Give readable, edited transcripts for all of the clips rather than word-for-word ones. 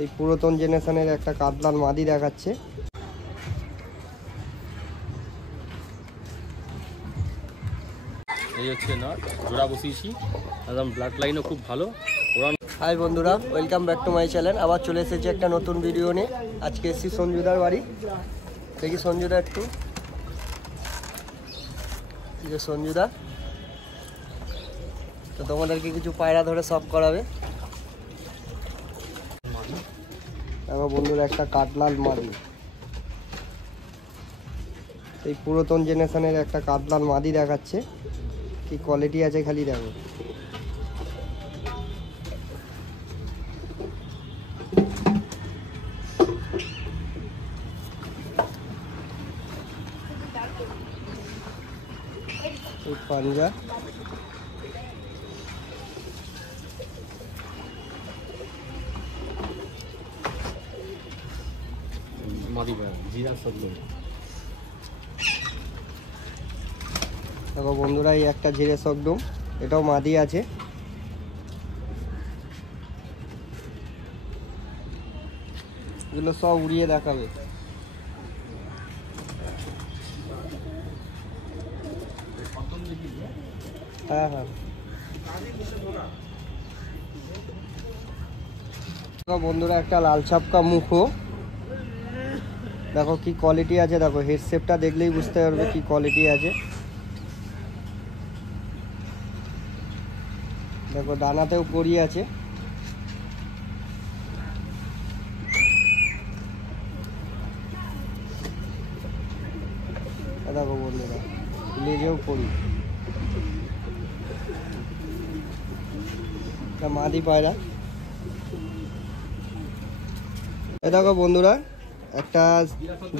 এই পুরাতন জেনারেশনের একটা কাতলার মাদি দেখাচ্ছে। এই হচ্ছে নট জোড়া বসিয়েছি, একদম ব্লাড লাইনও খুব ভালো। হাই বন্ধুরা, welcome back to my channel. আবার চলে এসেছি একটা নতুন ভিডিও নিয়ে। আজকে এসেছি সঞ্জুদার বাড়ি। দেখি সঞ্জুদা একটু, যে সঞ্জুদা তো তোমাদেরকে কিছু পায়রা ধরে সব করাবে। আমার বন্ধুরা একটা কাতলার মাদি, এই পুরাতন জেনারেশনের একটা কাতলার মাদি দেখাচ্ছে। কি কোয়ালিটি আছে খালি দেখো। এই পাঞ্জা মাদি জিরা সবগুলো। দেখো বন্ধুরা, এই একটা ঝিরে সকডুম, এটাও মাদি আছে। এগুলো সব উড়িয়ে দেখাবে। হ্যাঁ হ্যাঁ, বন্ধুরা একটা লাল ছাপকা মুখো, দেখো কি কোয়ালিটি আছে। দেখো হেড শেপটা দেখলেই বুঝতে পারবে কি কোয়ালিটি আছে। দেখো ডানাতেও কড়ি আছে। দেখো বন্ধুরা, লেজেও কড়ি। মাদি পায়রা। এ দেখো বন্ধুরা, একটা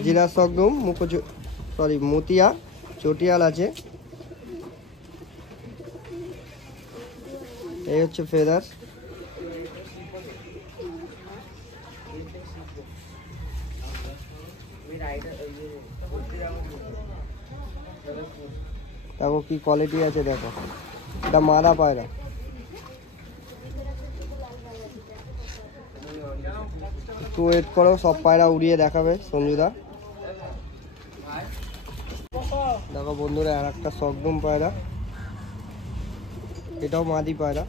জিরা সকডুম মতিয়া চটিয়াল আছে। এই হচ্ছে ফেদার। দেখো কি কোয়ালিটি আছে। দেখো এটা মাদা পায়রা। একটু ওয়েট করো, সব পায়রা উড়িয়ে দেখাবে সঞ্জুদা। দেখো বন্ধুরা, আর একটা সকডুম পায়রা, এটাও মাদি পায়রা।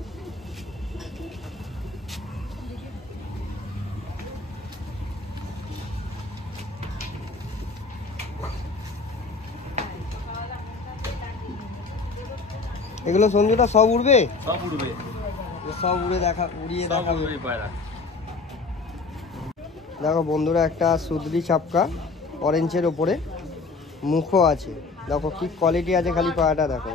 এগুলো সঞ্জুদা সব উড়বে, সব উড়বে, সব উড়িয়ে দেখাবে পায়রা। দেখো বন্ধুরা, একটা সুদলি ছাপকা অরেঞ্জের ওপরে মুখও আছে। দেখো কি কোয়ালিটি আছে খালি পায়রাটা দেখো।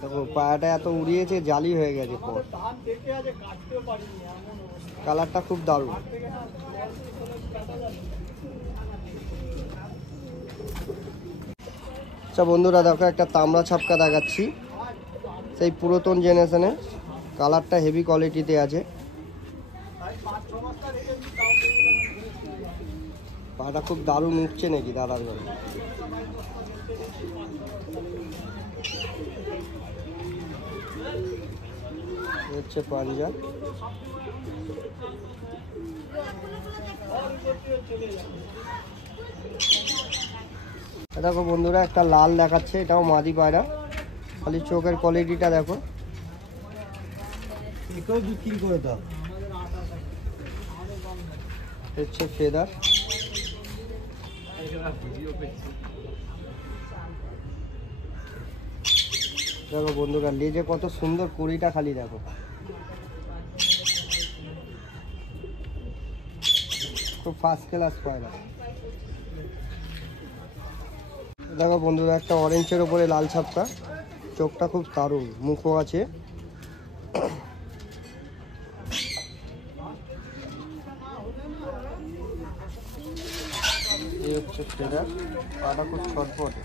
দেখো পায়রাটা এত উড়িয়েছে, জালি হয়ে গেছে। কালারটা খুব দারুণ। আচ্ছা বন্ধুরা, দেখো একটা তামড়া ছাপকা দেখাচ্ছি, সেই পুরাতন জেনারেশনের। কালারটা হেভি কোয়ালিটিতে আছে। পাটা খুব দারুণ উঠছে নাকি দাদার ঘরে। হচ্ছে পাঞ্জা। দেখো বন্ধুরা, একটা লাল দেখাচ্ছে, এটাও মাদি পায়রা। খালি চোখের কোয়ালিটিটা দেখো। এটাও বিক্রি করে দাও। হচ্ছে ফেদার। দেখো বন্ধুরা, লেজে কত সুন্দর কড়িটা খালি দেখো। খুব ফার্স্ট ক্লাস পায়রা। দেখো বন্ধুরা, একটা অরেঞ্জের ওপরে লাল ছাপকা, চোখটা খুব দারুণ, মুখও আছে। এই হচ্ছে ফেদার, পাটা খুব ছটফটে।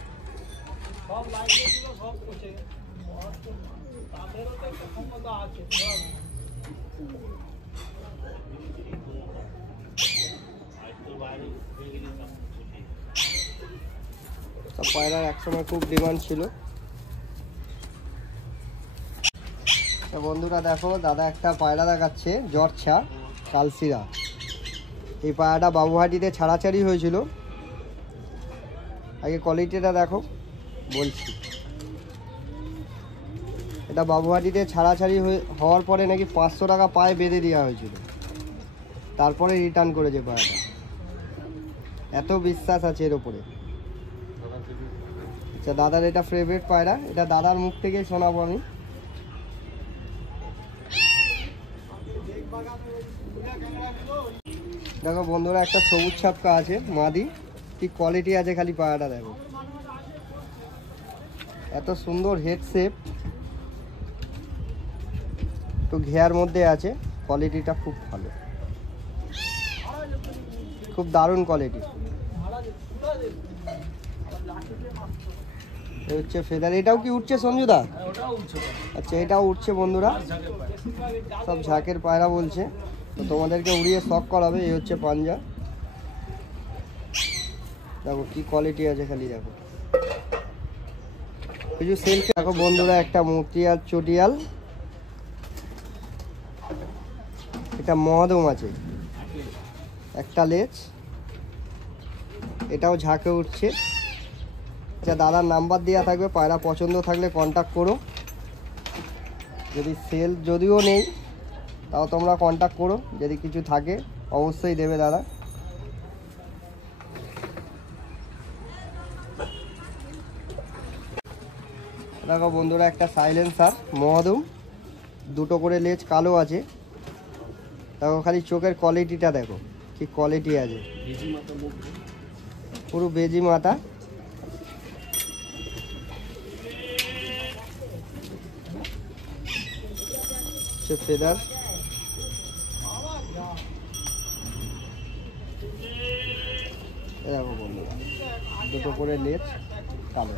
পায়রার একসময় খুব ডিমান্ড ছিল। তো বন্ধুরা দেখো, দাদা একটা পায়রা দেখাচ্ছে জর্ছা কালসিরা। এই পায়রাটা বাবুহাটিতে ছাড়াছাড়ি হয়েছিল। আগে কোয়ালিটিটা দেখো বলছি। এটা বাবুহাটিতে ছাড়াছাড়ি হওয়ার পরে নাকি 500 টাকা পায়ে বেঁধে দেওয়া হয়েছিল, তারপরে রিটার্ন করেছে পায়রাটা। এত বিশ্বাস আছে এর ওপরে। আচ্ছা, দাদার এটা ফেভারিট পায়রা, এটা দাদার মুখ থেকেই শোনাবো আমি। দেখো বন্ধুরা, একটা সবুজ ছাপকা আছে মাদি, কি কোয়ালিটি আছে খালি পায়রাটা দেখো। এত সুন্দর হেড শেপ, তো ঘেয়ার মধ্যে আছে, কোয়ালিটিটা খুব ভালো, খুব দারুণ কোয়ালিটি। এই হচ্ছে ফেদার। এটাও কি উঠছে সঞ্জুদা? আচ্ছা, এটাও উঠছে বন্ধুরা, সব ঝাঁকের পায়রা বলছে, তো তোমাদেরকে উড়িয়ে শখ করাবে। এই হচ্ছে পাঞ্জা, দেখো কি কোয়ালিটি আছে খালি দেখো। কিছু সেলফি দেখো বন্ধুরা, একটা মতিয়াল চটিয়াল, এটা মহাদম আছে, একটা লেজ, এটাও ঝাঁকে উঠছে। আচ্ছা, দাদার নাম্বার দেওয়া থাকবে, পায়রা পছন্দ থাকলে কন্ট্যাক্ট করো। যদি সেল যদিও নেই তাও তোমরা কন্ট্যাক্ট করো, যদি কিছু থাকে অবশ্যই দেবে দাদা। দেখো বন্ধুরা, একটা সাইলেন্সার মহাদম, দুটো করে লেজ কালো আছে। দেখো খালি চোখের কোয়ালিটিটা দেখো, কি কোয়ালিটি আছে, পুরো বেজি মাথা। ফেদার দেখো বন্ধুরা, দুটো করে লেজ কালো।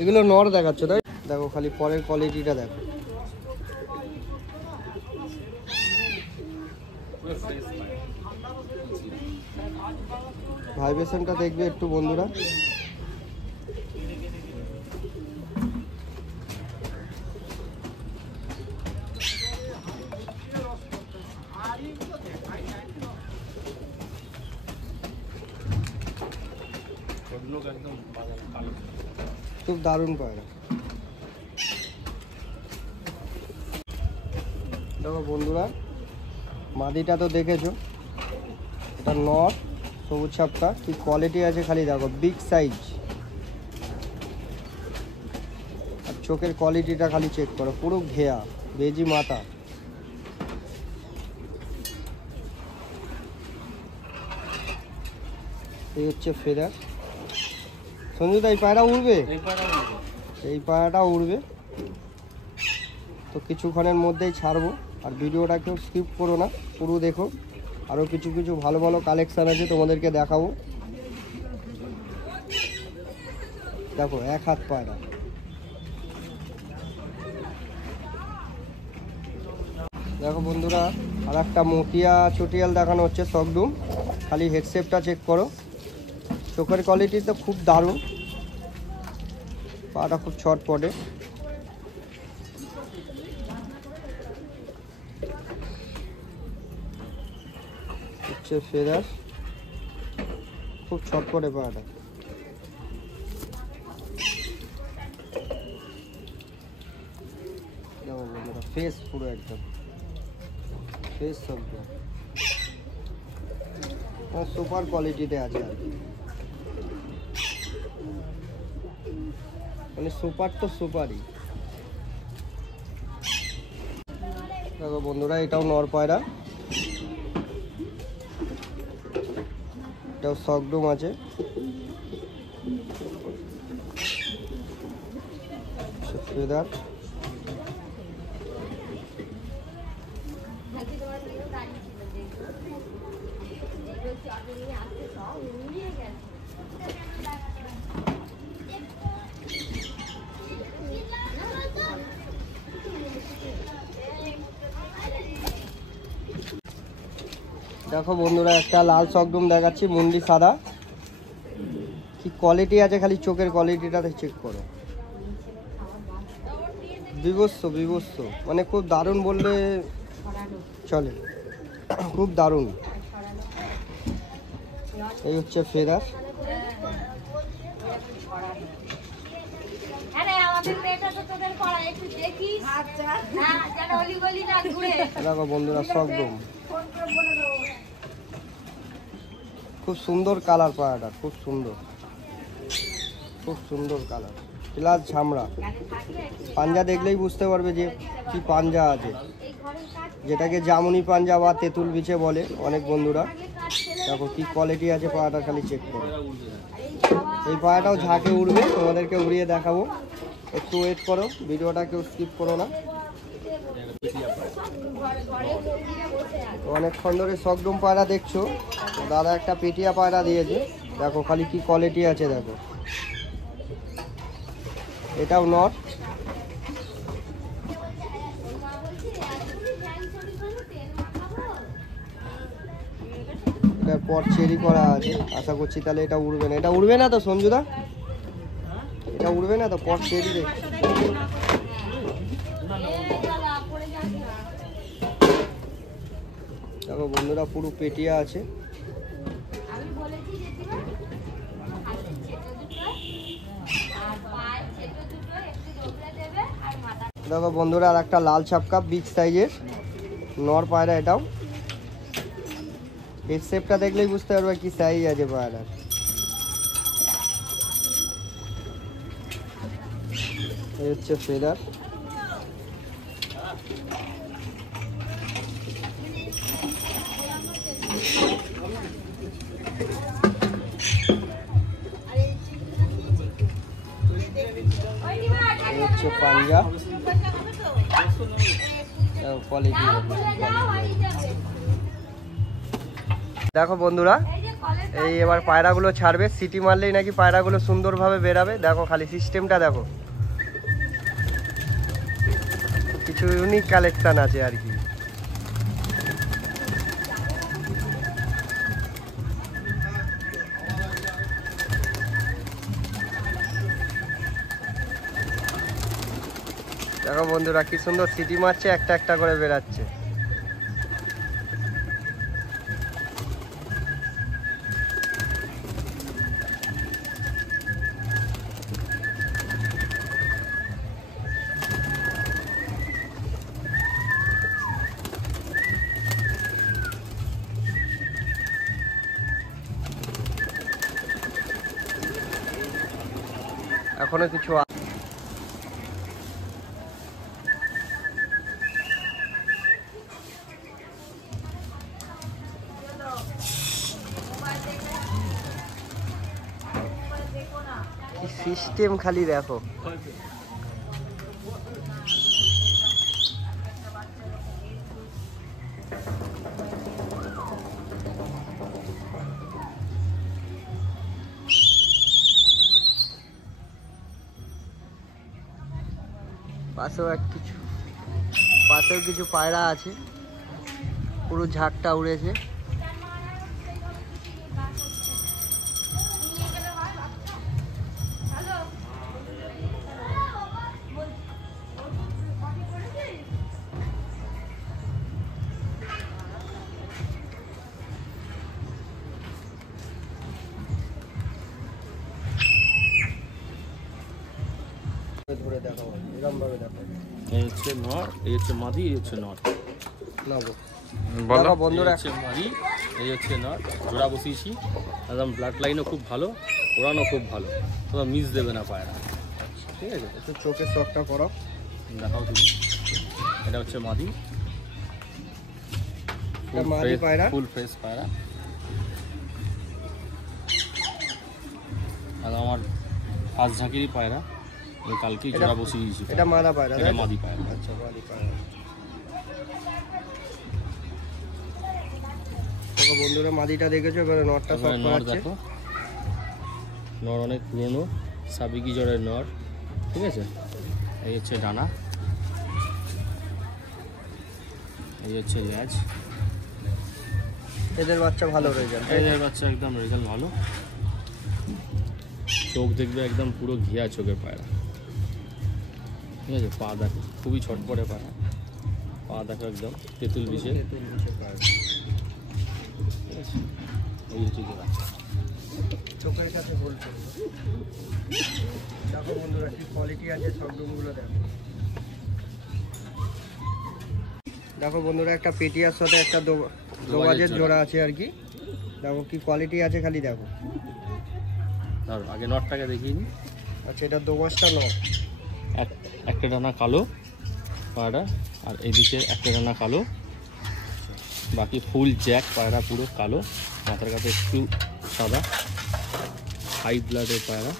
এগুলো নর দেখাচ্ছ তাই? দেখো খালি পরের কোয়ালিটিটা দেখো। ভাইব্রেশনটা দেখবে একটু বন্ধুরা। খুব দারুণ পায়রা। দেখো বন্ধুরা, মাদিটা তো দেখেছো, এটা নর সবুজ ছাপটা, কি কোয়ালিটি আছে খালি দেখো, বিগ সাইজ। আর চোখের কোয়ালিটিটা খালি চেক করো, পুরো ঘেয়া বেজি মাথা। এই হচ্ছে ফেদার। সঞ্জুদা, এই পায়রা উড়বে? এই পায়রাটা উড়বে, তো কিছুক্ষণের মধ্যেই ছাড়বো। আর ভিডিওটা কেউ স্কিপ করো না, পুরো দেখো। আরও কিছু কিছু ভালো ভালো কালেকশান আছে, তোমাদেরকে দেখাবো। দেখো এক হাত পায়রা। দেখো বন্ধুরা, আর একটা মতিয়া চটিয়াল দেখানো হচ্ছে সকডুম, খালি হেডশেপটা চেক করো। চোখের কোয়ালিটি তো খুব দারুণ, পাটা খুব ছটপটে। হচ্ছে ফেদার, খুব ছটপটে পাটা। দেখো বন্ধুরা, ফেস পুরো একদম ফেস সকডুম, সুপার কোয়ালিটিতে আছে আর কি। মানে সুপার তো সুপারই। দেখো বন্ধুরা, এটাও নর পায়রা, এটাও সকডুম আছে। ফেদার দেখো বন্ধুরা, একটা লাল সকডুম দেখাচ্ছি, মুন্ডি সাদা, কি কোয়ালিটি আছে, খালি চোখের কোয়ালিটিটাতে চেক করো। বিভৎস মানে খুব দারুণ বললে চলে, খুব দারুণ। এই হচ্ছে ফেদার। দেখো বন্ধুরা সকদম খুব সুন্দর কালার পায়রাটা, খুব সুন্দর কালার প্লাস ঝামড়া। পাঞ্জা দেখলেই বুঝতে পারবে যে কি পাঞ্জা আছে, যেটাকে জামুনি পাঞ্জা বা তেঁতুল বিছে বলে অনেক বন্ধুরা। দেখো কি কোয়ালিটি আছে পায়রাটা, খালি চেক করো। এই পায়রাটাও ঝাঁকে উড়বে, তোমাদেরকে উড়িয়ে দেখাবো, একটু ওয়েট করো, ভিডিওটা কেউ স্কিপ করো না। অনেকক্ষণ ধরে সকদম পায়রা দেখছো, দাদা একটা পেটিয়া পায়রা দিয়েছে, দেখো খালি কি কোয়ালিটি আছে দেখো। এটাও নট, এটার পর চেরি করা আছে, আশা করছি তাহলে এটা উড়বে না। এটা উড়বে না তো সঞ্জুদা, এটা উড়বে না তো, পর চেরি দেখছি। দেখো বন্ধুরা পুরো পেটিয়া আছে। দেখো বন্ধুরা আর একটা লাল ছাপকা বিগ সাইজের নর পায়রা, এটাও এর শেপটা দেখলেই বুঝতে পারবে কি সাইজ আছে পায়রার। এই হচ্ছে ফেদার। হচ্ছে পাঞ্জা, কোয়ালিটি। দেখো বন্ধুরা এই এবার পায়রাগুলো ছাড়বে, সিটি মারলেই নাকি পায়রাগুলো সুন্দরভাবে বেরাবে। দেখো খালি সিস্টেমটা দেখো, কিছু ইউনিক কালেকশন আছে আর কি। দেখো বন্ধুরা কি সুন্দর সিটি মারছে, একটা একটা করে বেরাচ্ছে। এখনো কিছু সিস্টেম খালি দেখো। পাশেও কিছু পায়রা আছে, পুরো ঝাঁকটা উড়েছে। ধরে দেখাবো, এরকম ভাবে দেখো। এই হচ্ছে নর, এই হচ্ছে মাদি, এই হচ্ছে নর। নেবো দেখো বন্ধুরা, হচ্ছে মাদি, এই হচ্ছে নর। জোড়া বসিয়েছি, একদম ব্লাড লাইনও খুব ভালো, ওড়ানো খুব ভালো, তোমরা মিস দেবে না পায়রা। ঠিক আছে, একটু চোখের শখটা করো, দেখাও তুমি। এটা হচ্ছে মাদি, মাদি পায়রা, ফুল ফ্রেশ পায়রা। আর আমার পাঁচ ঝাঁকিরই পায়রা, কালকেই জোড়া বসিয়েছি। এটা মাদা পায়রা, এটা মাদি পায়রা। আচ্ছা মাদি পায়রা। দেখো বন্ধুরা মাদিটা দেখেছো, এবারে নরটা সব নর দেখো, নর অনেক পুরনো, সাবিকি জড়ের নর। ঠিক আছে, এই হচ্ছে ডানা, এই হচ্ছে ল্যাজ। এদের বাচ্চা ভালো রেজাল্ট, এদের বাচ্চা একদম রেজাল্ট ভালো। চোখ দেখবে একদম পুরো ঘিয়া চোখের পায়রা, ঠিক আছে। পা দেখো খুবই ছটপটে পায়রা, পা দেখো একদম তেঁতুল বিষে, ঠিক আছে। এই হচ্ছে জোড়া, চোখের কাছে গোল করবে। দেখো বন্ধুরা কি কোয়ালিটি আছে সব রুমগুলো দেখো। দেখো বন্ধুরা একটা পেটিয়ার সাথে একটা দোবাজের জোড়া আছে আর কি। দেখো কি কোয়ালিটি আছে খালি দেখো। ধরো আগে নটটাকে দেখিয়ে নিই। আচ্ছা এটা দোবাজটা নয়, একটা ডানা কালো পায়রা, আর এইদিকে একটা ডানা কালো, বাকি ফুল জ্যাক পায়রা পুরো কালো, মাথার কাছে একটু সাদা, হাই ব্লাডের পায়রা,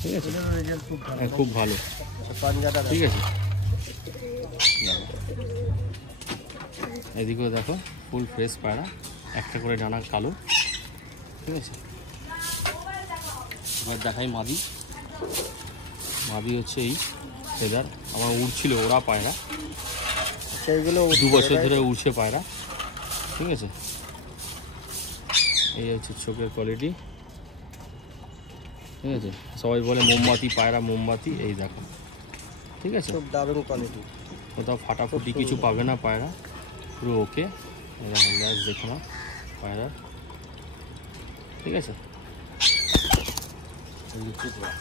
ঠিক আছে। এটারও রেজাল্ট খুব ভালো। হ্যাঁ খুব ভালো, আচ্ছা পাঞ্জাটা ঠিক দেখো। আছে। এদিকেও দেখো ফুল ফ্রেশ পায়রা, একটা করে ডানা কালো, ঠিক আছে। এবার দেখাই মাদি। মাদি হচ্ছে এই ফেদার, আমার উড়ছিল ওরা পায়রা, সেইগুলো 2 বছর ধরে উড়ছে পায়রা, ঠিক আছে। এই হচ্ছে চোখের কোয়ালিটি, ঠিক আছে। সবাই বলে মোমবাতি পায়রা, মোমবাতি, এই দেখো, ঠিক আছে। খুব দারুণ কোয়ালিটি। কোথাও ফাটাফুটি কিছু পাবে না পায়রা, পুরো ওকে। ল্যাস দেখো না পায়রা, ঠিক আছে। এই হচ্ছে জোড়া।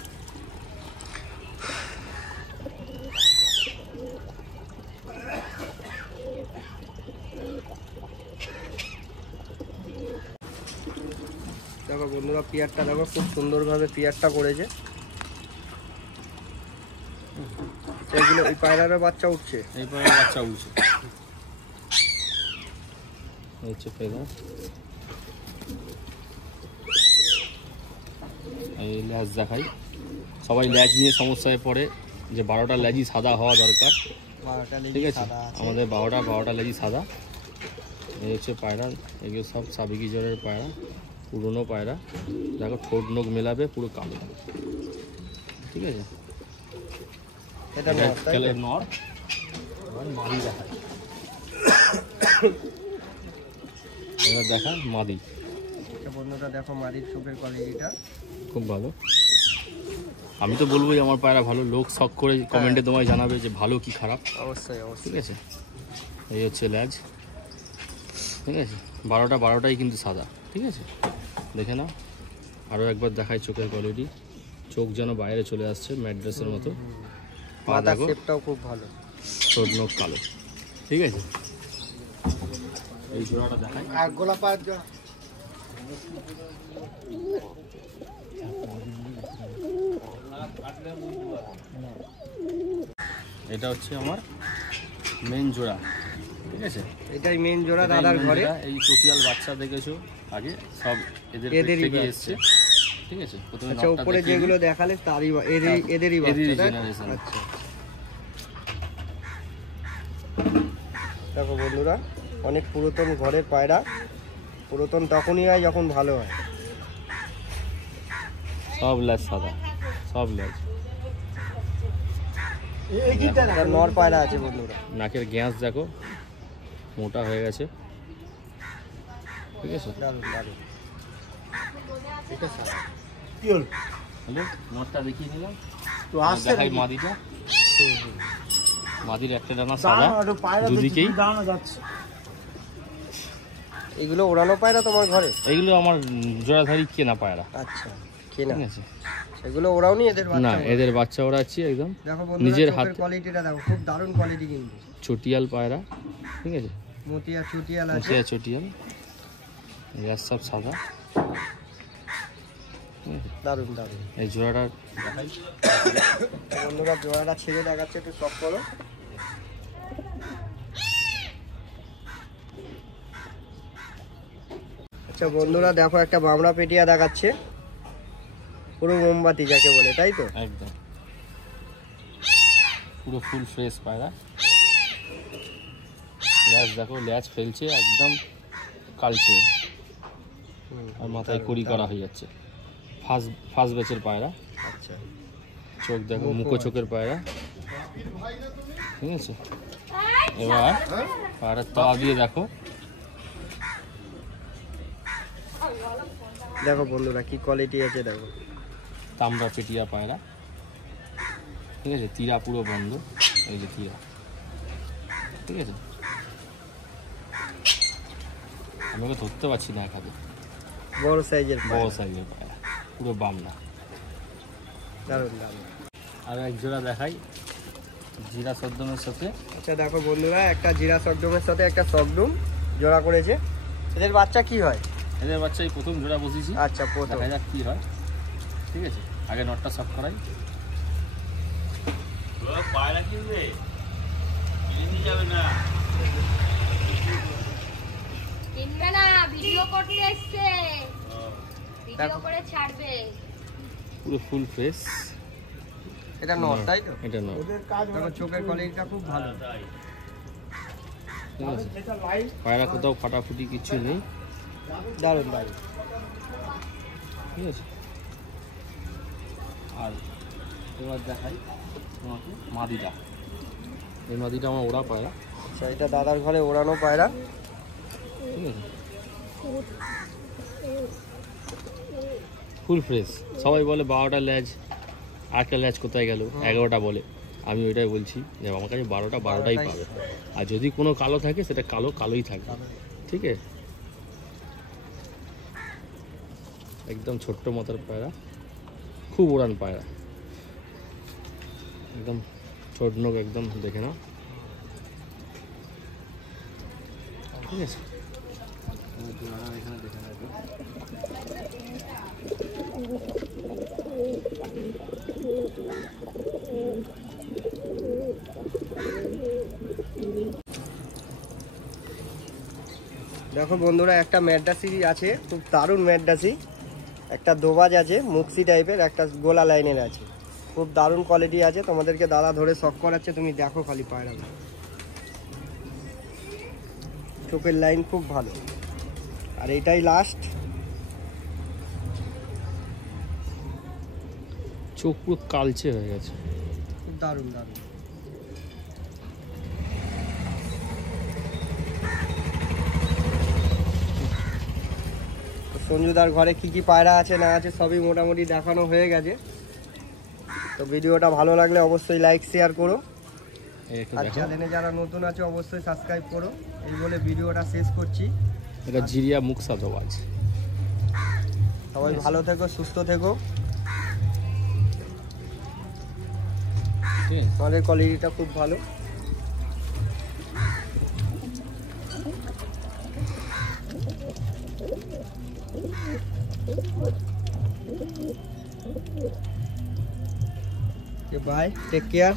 দেখো বন্ধুরা পিয়ারটা দেখো খুব সুন্দরভাবে পিয়ারটা করেছে। এইগুলো এই পায়রারও বাচ্চা উঠছে, এই পায়রা বাচ্চা উঠছে, এই হচ্ছে ফেদার। এই ল্যাজ দেখাই, সবাই ল্যাজ নিয়ে সমস্যায় পড়ে যে 12টা ল্যাজই সাদা হওয়া দরকার, 12টা ঠিক লেগে আছে। সাদা আছে। আমাদের 12টা লেজি সাদা। এই হচ্ছে পায়রা, এগুলো সব সাবেকি জ্বরের পায়রা, পুরনো পায়রা। দেখো ঠোঁট নোখ মেলাবে পুরো কালো, ঠিক আছে। এটা নর, তাই তো? নর। এবার মাদি দেখায়, এবার দেখা মাদি। আচ্ছা বন্ধুরা দেখো মাদির চোখের কোয়ালিটিটা খুব ভালো। আমি তো বলবোই আমার পায়রা ভালো, লোক শখ করে কমেন্টে তোমায় জানাবে যে ভালো কি খারাপ, অবশ্যই ঠিক অবশ্যই। আছে। এই হচ্ছে ল্যাজ, ঠিক আছে। 12টাই কিন্তু সাদা, ঠিক আছে। দেখে নাও, আরও একবার দেখাই চোখের কোয়ালিটি। চোখ যেন বাইরে চলে আসছে ম্যাড্রেসের মতো, পা মাথার দেখো, শেপটাও খুব ভালো। ঠোঁট নোখ কালো, ঠিক আছে। এই জোড়াটা দেখাই, আর গোলা পায়ের জোড়া এটা হচ্ছে আমার মেন জোড়া, ঠিক আছে। এটাই মেন জোড়া এটাই দাদার main ঘরে। জোড়া। এই চটিয়াল বাচ্চা দেখেছো আগে, সব এদেরই এদেরই থেকে বাচ্চা। এসছে, ঠিক আছে। প্রথমে আচ্ছা নটটা উপরে দেখিয়ে যেগুলো দিই। দেখালে তারই এদেরই এদেরই বাচ্চা, তাই তো? generation। আচ্ছা দেখো বন্ধুরা অনেক পুরাতন ঘরের পায়রা, পুরাতন তখনই হয় যখন ভালো হয়। সব ল্যাজ সাদা, সব ল্যাজ। এটা নর পায়রা আছে বন্ধুরা। নাকের গ্যাস দেখো মোটা হয়ে গেছে, ঠিক আছে। দারুণ দারুণ। হ্যালো, নটটা দেখিয়ে নিলাম, দেখাই মাদিটা। মাদির একটা ডানা সাদা, দুদিকেই। এগুলো ওড়ানো পায়রা তোমার ঘরে? এইগুলো আমার জোড়াধারী কেনা পায়রা, আচ্ছা কেনা। ঠিক আছে। এগুলো ওরাওনি এদের না, বাচ্চা? এদের বাচ্চা ওড়াচ্ছি একদম দেখো নিজের বন্ধুরা হাত। চোখের কোয়ালিটিটা দেখো, খুব দারুণ কোয়ালিটি কিন্তু। চটিয়াল পায়রা, ঠিক আছে। মতিয়া চুটিয়াল আছে। মশিয়া চটিয়াল, এরা সব সাদা, ঠিক আছে। দারুণ দারুণ। এই জোড়াটা দেখাই, বন্ধুরা জোড়াটা ছেড়ে দেখাচ্ছে, একটু শখ করো। আচ্ছা বন্ধুরা দেখো একটা বামড়া পেটিয়া দেখাচ্ছে, পুরো মোমবাতি যাকে বলে, তাই তো? একদম পুরো ফুল ফ্রেশ পায়রা। ল্যাজ দেখো, ল্যাজ ফেলছে একদম কালচে, আর মাথায় কড়ি করা হয়ে যাচ্ছে। ফার্স্ট ব্যাচের পায়রা। আচ্ছা চোখ দেখো, মুখো চোখের পায়রা, ঠিক আছে। এবার পায়রার তলা দিয়ে দেখো, দেখো বন্ধুরা কি কোয়ালিটি আছে দেখো। তামড়া পেটিয়া পায়রা, ঠিক আছে, তীরা পুরো বন্ধ, এই যে তীরা, ঠিক আছে। আমি ওকে ধরতে পারছি না এক হাতে, বড় সাইজের বড় সাইজের পায়রা, পুরো বামনা। দারুণ দারুণ। আর এক জোড়া দেখাই জিরা সদ্দমের সাথে। আচ্ছা দেখো বন্ধুরা, একটা জিরা সকডুমের সাথে একটা সকডুম জোড়া করেছে। এদের বাচ্চা কি হয়? এদের বাচ্চা এই প্রথম জোড়া বসেছি। আচ্ছা, প্রথম। দেখা যাক কি হয়, ঠিক আছে। আগে নটটা সাফ করাই। পায়রা কিনবে, কিনে যাবে না, কিনবে না, ভিডিও করতে এসছে, ভিডিও করে ছাড়বে। পুরো ফুল ফ্রেশ। এটা নর, তাই তো? এটা নর। দেখো চোখের কোয়ালিটিটা খুব ভালো, ঠিক আছে। পায়রা কোথাও ফাটাফুটি কিছু নেই, দারুণ দারুণ, ঠিক আছে। আর এবার দেখাই তোমাকে মাদিটা। এই মাদিটা আমার ওড়া পায়রা, আচ্ছা এটা দাদার ঘরে ওড়ানো পায়রা, ঠিক আছে। Full fresh. সবাই বলে 12টা ল্যাজ, 8টা ল্যাজ কোথায় গেল, 11টা বলে। আমি ওইটাই বলছি যে আমার কাছে 12টাই পাবে। আর যদি কোনো কালো থাকে সেটা কালোই থাকবে, ঠিক আছে। একদম ছোট্ট মাথার পায়রা, খুব উড়ান পায়রা, একদম ছোট নোক, একদম দেখে নাও, ঠিক আছে। এখানে দেখে রাখো। দেখো বন্ধুরা, একটা ম্যাড্রাসি আছে, খুব দারুণ ম্যাড্রাসি। একটা দোবাজ আছে মুক্সি টাইপের, একটা গোলা লাইনের আছে, খুব দারুণ কোয়ালিটি আছে। তোমাদেরকে দাদা ধরে শখ করাচ্ছে, তুমি দেখো খালি পায়রা, চোখের লাইন খুব ভালো। আর এটাই লাস্ট, চোখ পুরো কালচে হয়ে গেছে, খুব দারুণ দারুণ। সঞ্জুদার ঘরে কি কি পায়রা আছে না আছে সবই মোটামুটি দেখানো হয়ে গেছে। তো ভিডিওটা ভালো লাগলে অবশ্যই লাইক শেয়ার করো, আর চ্যানেলে যারা নতুন আছে অবশ্যই সাবস্ক্রাইব করো। এই বলে ভিডিওটা শেষ করছি। এটা জিরিয়া মুক্সা দোবাজ। সবাই ভালো থেকো, সুস্থ থেকো। আমাদের কোয়ালিটিটা খুব ভালো। Bye, take care.